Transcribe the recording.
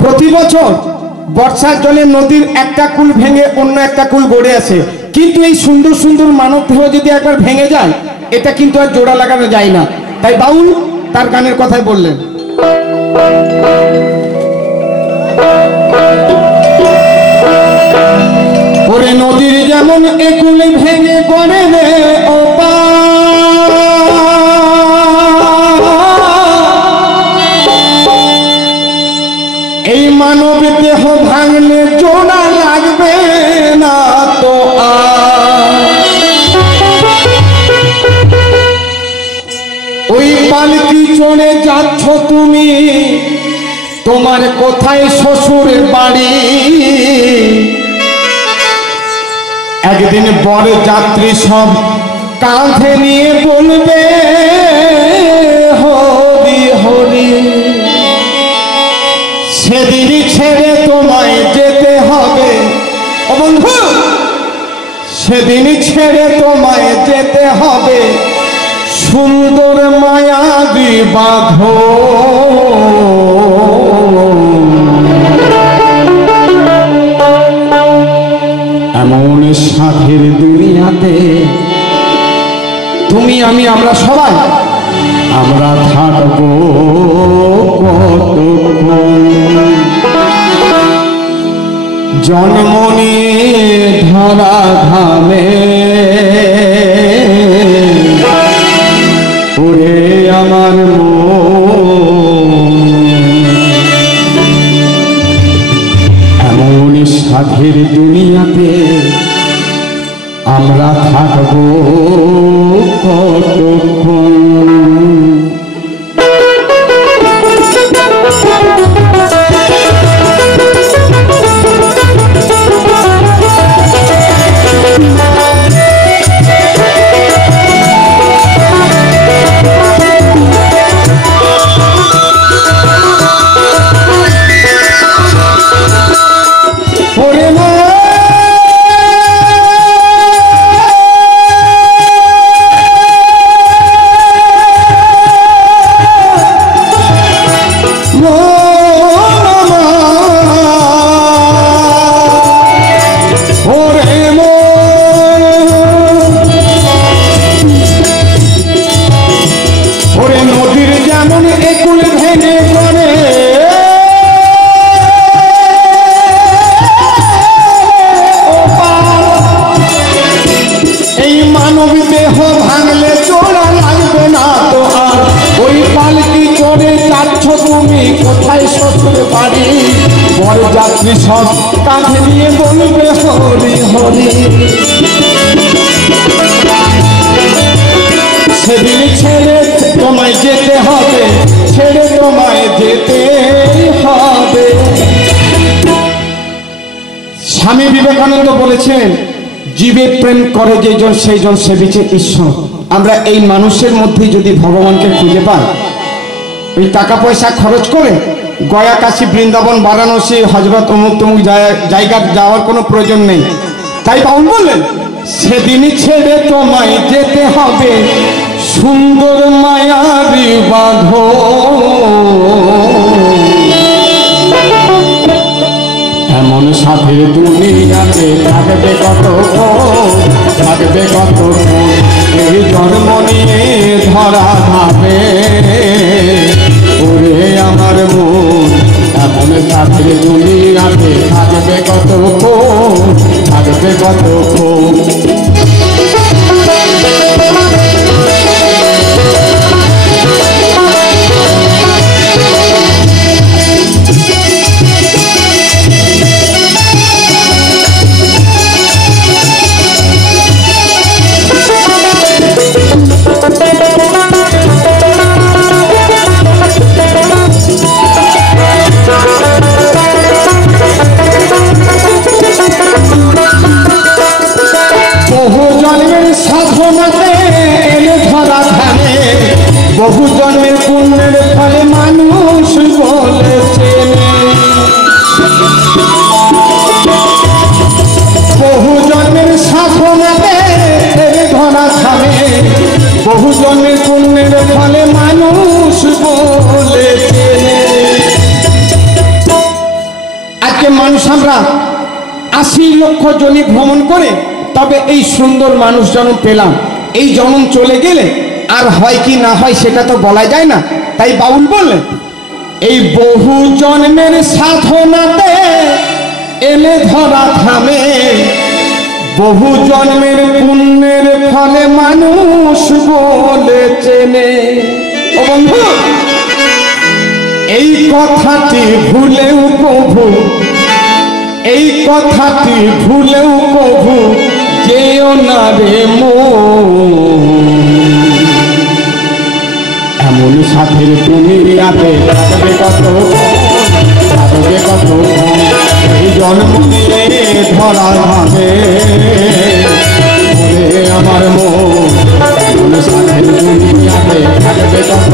প্রতি বছর বর্ষার জলে নদীর একটা কুল ভেঙে অন্য একটা কুল গড়ে আসে, কিন্তু এই সুন্দর সুন্দর মানব দেহ যদি একবার ভেঙে যায় এটা কিন্তু আর জোড়া লাগানো যায় না। তাই বাউল তার গানের কথাই বললেন। ওরে নদীর যেমন একুল ভেঙে গড়ে রে ও এই মানব দেহ ভাঙলে জোড়া লাগবে না তো ওই পালকি চড়ে যাচ্ছ তুমি, তোমার কোথায় শ্বশুর বাড়ি? একদিন বড় যাত্রী সব কাঁধে নিয়ে বলবে হরি হরি, সেদিন ছেড়ে তোমায় যেতে হবে। ও বন্ধু, সেদিন ছেড়ে তোমায় যেতে হবে, সুন্দর মায়াবী বাঁধো। এমন সাধের দুনিয়াতে তুমি আমি আমরা সবাই আমরা থাকবো কতক্ষণ? জন্ম নিয়ে ধরা ধামে ওরে আমার মন, এমন সাধের দুনিয়াতে আমরা থাকবো কতক্ষণ? যাত্রী সব কাঁধে নিয়ে বলবে হরি হরি, সেদিন ছেড়ে তোমায় যেতে হবে, ছেড়ে তোমায় যেতে হবে। স্বামী বিবেকানন্দ বলেছেন, জীবে প্রেম করে যেজন সেইজন সেবিছে ঈশ্বর। আমরা এই মানুষের মধ্যে যদি ভগবানকে খুঁজে পাই, এই টাকা পয়সা খরচ করে গয়া কাশী বৃন্দাবন বারাণসী হজরত অমুক তমুক জায়গা যাওয়ার কোনো প্রয়োজন নেই। তাই বাউল বললেন, সেদিন ছেড়ে তোমায় যেতে হবে, সুন্দর মায়াবী বাঁধো। এমন সাথের দুনিয়াতে থাকবে কতক্ষণ, থাকবে কতক্ষণ? এই জন্ম নিয়ে ধরা ধামে ওরে আমার মন, এমন সাথের দুনিয়াতে থাকবে কতক্ষণ, থাকবে কতক্ষণ? জন্মের পুণ্যের ফলে মানুষ বলে চেনে। আজকে মানুষ আমরা ৮০ লক্ষ জনি ভ্রমণ করে তবে এই সুন্দর মানুষ জন্ম পেলাম। এই জন্ম চলে গেলে আর হয় কি না হয় সেটা তো বলা যায় না। তাই বাউল বললেন, এই বহু জন্মের সাধনাতে এলে ধরা থামে, বহু জন্মের পুণ্যের ফলে মানুষ বলে চেনে। ও বন্ধু, এই কথাটি ভুলেও কভু, এই কথাটি ভুলেও কভু যেও না রে মন। এমন সাথের দুনিয়াতে থাকবে কত, থাকবে কত, এই জন্ম নিয়ে ধরা ভাবে আমার মন। এমন সাথের দুনিয়াতে থাকবে কত,